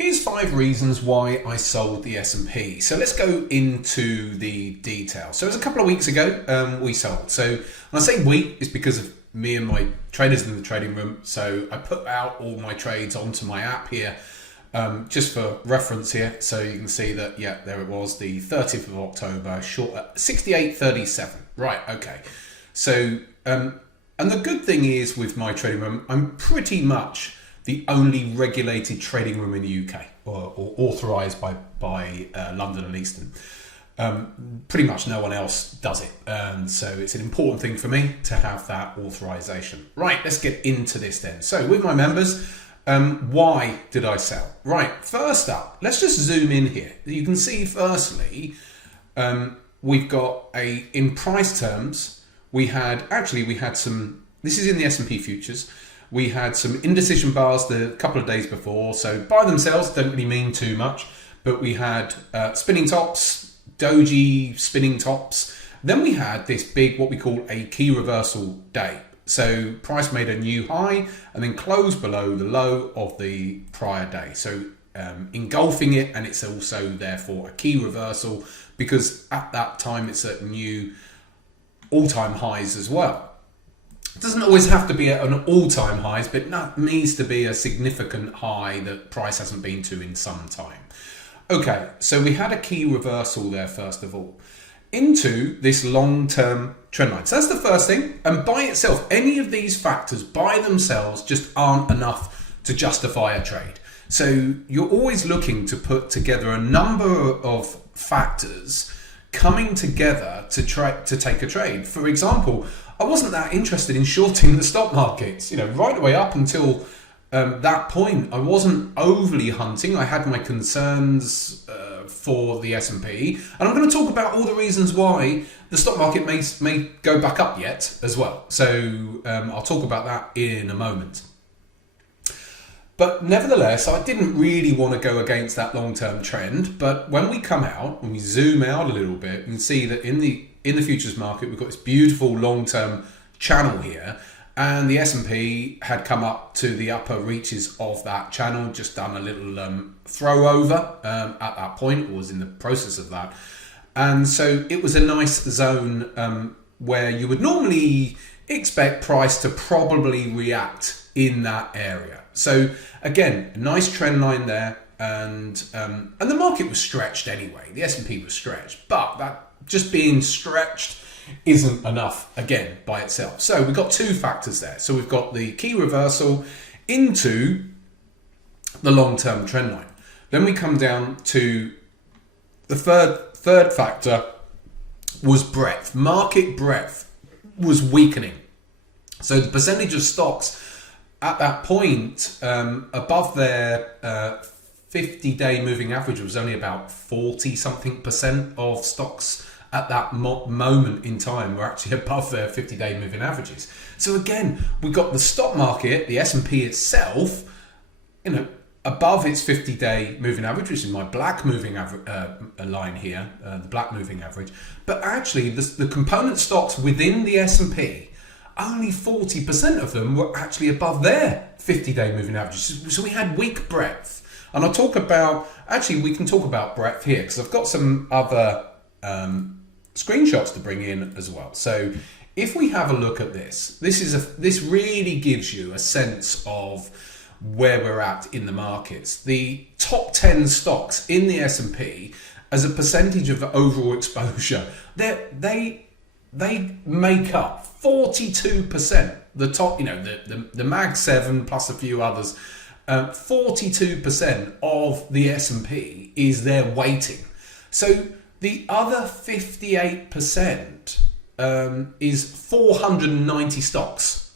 Here's 5 reasons why I sold the S&P. So let's go into the details. So it was a couple of weeks ago we sold. So when I say we, it's because of me and my traders in the trading room. So I put out all my trades onto my app here, just for reference here. So you can see that, yeah, there it was, the 30th of October, short at 68.37. Right, okay. So, and the good thing is with my trading room, I'm pretty much the only regulated trading room in the UK, or authorised by London and Eastern. Pretty much no one else does it, and so it's an important thing for me to have that authorization. Right, let's get into this then. So with my members, why did I sell? Right, first up, let's just zoom in here. You can see firstly, we've got in price terms, we had some, this is in the S&P futures, we had some indecision bars the couple of days before, so by themselves don't really mean too much, but we had spinning tops, doji spinning tops. Then we had this big, what we call a key reversal day. So price made a new high and then closed below the low of the prior day. So engulfing it, and it's also therefore a key reversal because at that time it's at new all-time highs as well. It doesn't always have to be at an all-time highs, but it needs to be a significant high that price hasn't been to in some time. Okay, so we had a key reversal there first of all into this long-term trend line. So that's the first thing. And by itself, any of these factors by themselves just aren't enough to justify a trade. So you're always looking to put together a number of factors coming together to take a trade. For example, I wasn't that interested in shorting the stock markets, right away up until that point. I wasn't overly hunting. I had my concerns for the S&P, and I'm going to talk about all the reasons why the stock market may go back up yet as well. So I'll talk about that in a moment. But nevertheless, I didn't really want to go against that long-term trend. But when we come out, when we zoom out a little bit, and see that in the futures market, we've got this beautiful long-term channel here, and the S&P had come up to the upper reaches of that channel, just done a little throw over at that point, or was in the process of that. And so it was a nice zone where you would normally expect price to probably react in that area. So again, a nice trend line there, and the market was stretched anyway. The S&P was stretched, but that just being stretched isn't enough again by itself. So we've got 2 factors there. So we've got the key reversal into the long-term trend line. Then we come down to the third factor was breadth. Market breadth was weakening. So the percentage of stocks at that point above their 50-day moving average was only about 40-something% of stocks at that moment in time were actually above their 50-day moving averages. So again, we've got the stock market, the S&P itself, above its 50-day moving average, which is my black moving line here, the black moving average. But actually, the component stocks within the S&P, only 40% of them were actually above their 50-day moving averages. So we had weak breadth. And I'll talk about, actually we can talk about breadth here because I've got some other screenshots to bring in as well. So if we have a look at this, this really gives you a sense of where we're at in the markets. The top 10 stocks in the S&P as a percentage of overall exposure, they make up 42%. The top, the Mag 7 plus a few others, 42% of the S&P is their weighting. So the other 58% is 490 stocks.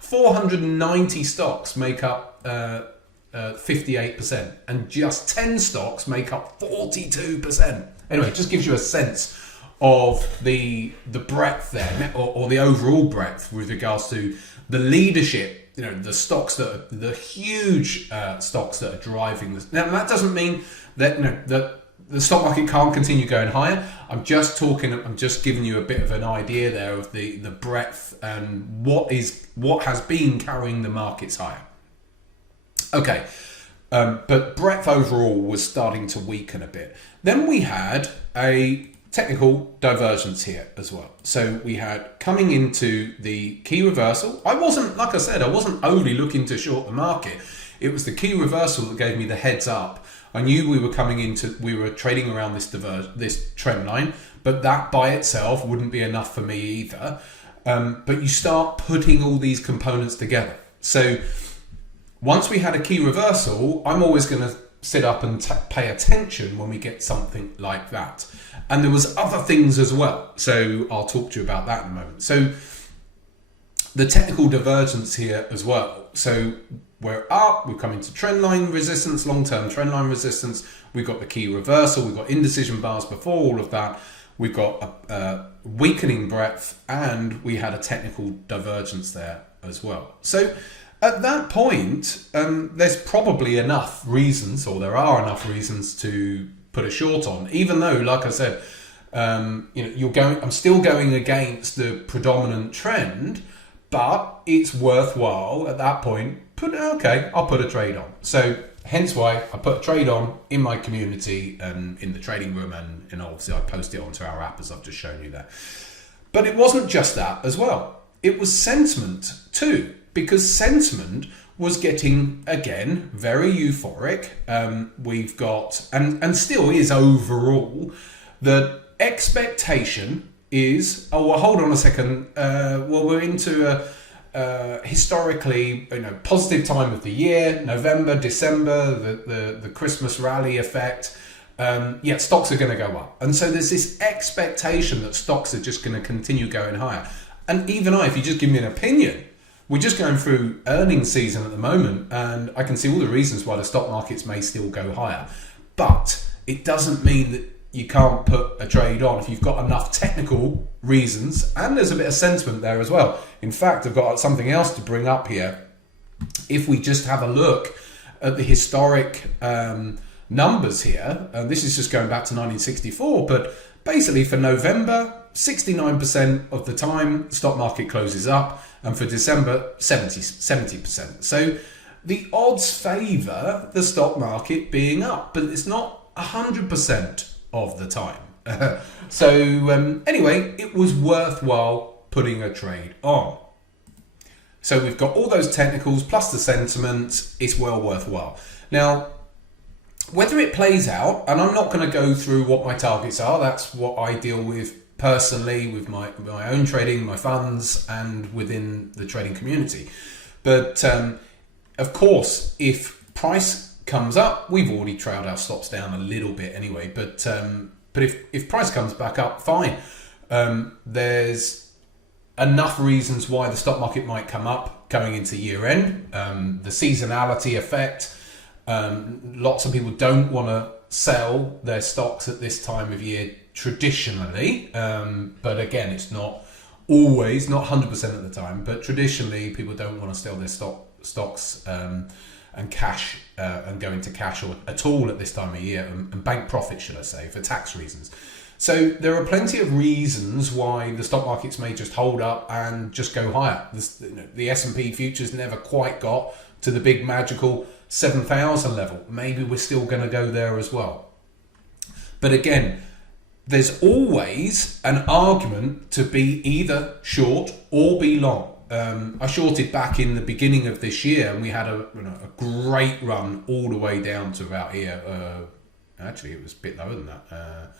490 stocks make up 58%, and just 10 stocks make up 42%. Anyway, it just gives you a sense of the breadth there, or the overall breadth with regards to the leadership. The stocks the huge stocks that are driving this. Now that doesn't mean that that the stock market can't continue going higher. I'm just giving you a bit of an idea there of the breadth and what has been carrying the markets higher. Okay, But breadth overall was starting to weaken a bit. Then we had a technical divergence here as well. So we had coming into the key reversal. I wasn't overly looking to short the market. It was the key reversal that gave me the heads up. I knew we were trading around this trend line, but that by itself wouldn't be enough for me either. But you start putting all these components together. So once we had a key reversal, I'm always going to sit up and pay attention when we get something like that. And there was other things as well. So I'll talk to you about that in a moment. So the technical divergence here as well. So we're up, we've come into trend line resistance, long-term trend line resistance. We've got the key reversal. We've got indecision bars before all of that. We've got a weakening breadth, and we had a technical divergence there as well. So at that point, there's probably enough reasons, or there are enough reasons to put a short on, even though, like I said, I'm still going against the predominant trend, but it's worthwhile at that point. I'll put a trade on. So hence why I put a trade on in my community and in the trading room, and obviously I post it onto our app as I've just shown you there. But it wasn't just that as well. It was sentiment too, because sentiment was getting, again, very euphoric. We've got, and still is overall, the expectation is, hold on a second, we're into a historically positive time of the year, November, December, the Christmas rally effect. Stocks are going to go up. And so there's this expectation that stocks are just going to continue going higher. And even if you just give me an opinion, we're just going through earnings season at the moment, and I can see all the reasons why the stock markets may still go higher. But it doesn't mean that you can't put a trade on if you've got enough technical reasons, and there's a bit of sentiment there as well. In fact, I've got something else to bring up here. If we just have a look at the historic numbers here, and this is just going back to 1964, but basically for November, 69% of the time the stock market closes up, and for December, 70%. So the odds favour the stock market being up, but it's not 100% of the time. Anyway, it was worthwhile putting a trade on. So we've got all those technicals plus the sentiment. It's well worthwhile. Now, whether it plays out, and I'm not going to go through what my targets are, that's what I deal with personally with my own trading, my funds, and within the trading community. But of course, if price comes up, we've already trailed our stops down a little bit anyway, but if price comes back up, fine. There's enough reasons why the stock market might come up going into year end. The seasonality effect. Lots of people don't want to sell their stocks at this time of year traditionally, but again, it's not always, not 100% of the time, but traditionally people don't want to sell their stocks and cash and go into cash or at all at this time of year, and bank profit, should I say, for tax reasons. So there are plenty of reasons why the stock markets may just hold up and just go higher. The S&P futures never quite got to the big magical 7,000 level. Maybe we're still going to go there as well. But again, there's always an argument to be either short or be long. I shorted back in the beginning of this year, and we had a great run all the way down to about here. Actually, it was a bit lower than that.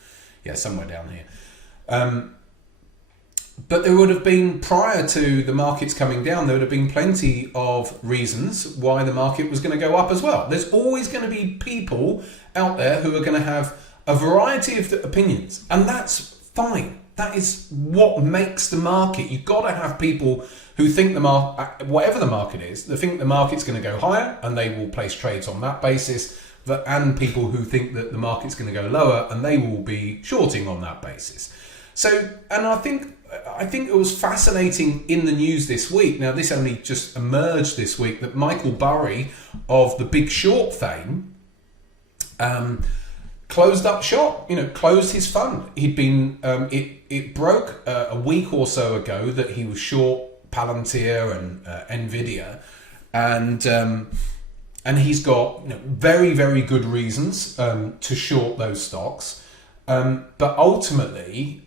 Somewhere down here. But there would have been, prior to the markets coming down, there would have been plenty of reasons why the market was going to go up as well. There's always going to be people out there who are going to have a variety of opinions, and that's fine. That is what makes the market. You've got to have people who think whatever the market is, they think the market's going to go higher, and they will place trades on that basis, and people who think that the market's going to go lower, and they will be shorting on that basis. So, and I think it was fascinating in the news this week. Now, this only just emerged this week, that Michael Burry of the Big Short fame closed up shop, closed his fund. He'd been, it broke a week or so ago that he was short Palantir and Nvidia. And and he's got very, very good reasons to short those stocks. But ultimately,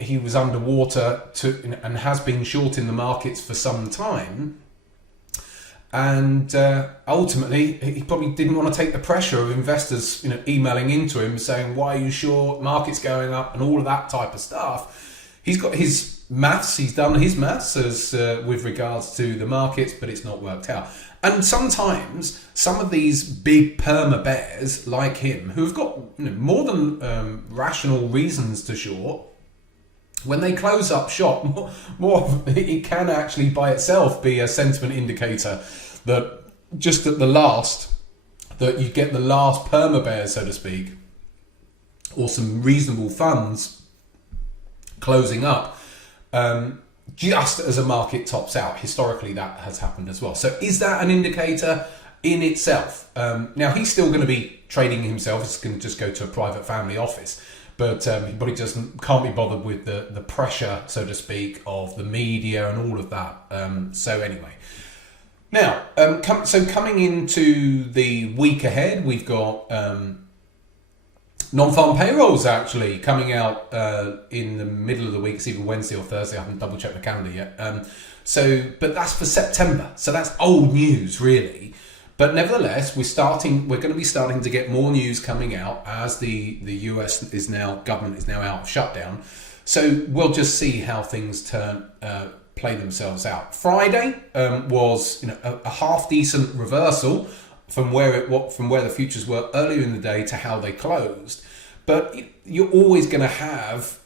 he was underwater and has been short in the markets for some time. And ultimately, he probably didn't want to take the pressure of investors, emailing into him saying, "Why are you short? Market's going up," and all of that type of stuff. He's got his maths. He's done his maths with regards to the markets, but it's not worked out. And sometimes some of these big perma bears like him, who've got more than rational reasons to short, when they close up shop, it can actually by itself be a sentiment indicator that just at the last, that you get the last perma bear, so to speak, or some reasonable funds closing up just as a market tops out. Historically, that has happened as well. So is that an indicator in itself? Now, he's still going to be trading himself. He's going to just go to a private family office. But he probably can't be bothered with the pressure, so to speak, of the media and all of that. So anyway, now, coming into the week ahead, we've got non-farm payrolls actually coming out in the middle of the week. It's either Wednesday or Thursday. I haven't double checked the calendar yet. But that's for September. So that's old news, really. But nevertheless, we're going to be starting to get more news coming out as the US government is now out of shutdown. So we'll just see how things play themselves out. Friday was a half decent reversal from where the futures were earlier in the day to how they closed. But you're always going to have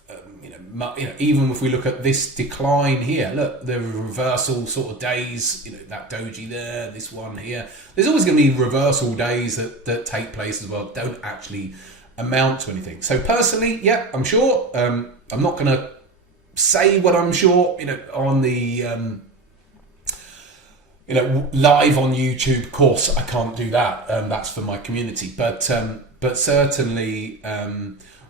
even if we look at this decline here, look, the reversal sort of days, that doji there, this one here, there's always going to be reversal days that take place as well, don't actually amount to anything. So personally, yeah, I'm short. I'm not going to say what I'm short, on the live on YouTube. Of course, I can't do that. That's for my community, but certainly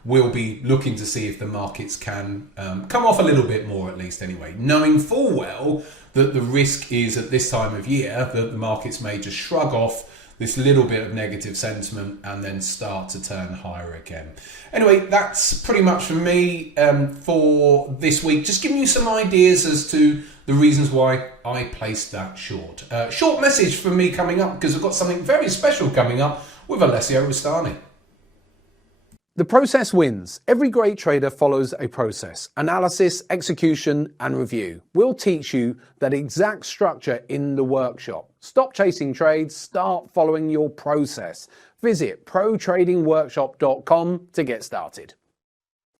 we'll be looking to see if the markets can come off a little bit more, at least anyway, knowing full well that the risk is at this time of year that the markets may just shrug off this little bit of negative sentiment and then start to turn higher again. Anyway, that's pretty much from me for this week. Just giving you some ideas as to the reasons why I placed that short. Short message from me coming up, because I've got something very special coming up with Alessio Rustani. The process wins. Every great trader follows a process. Analysis, execution, and review. We'll teach you that exact structure in the workshop. Stop chasing trades, start following your process. Visit protradingworkshop.com to get started.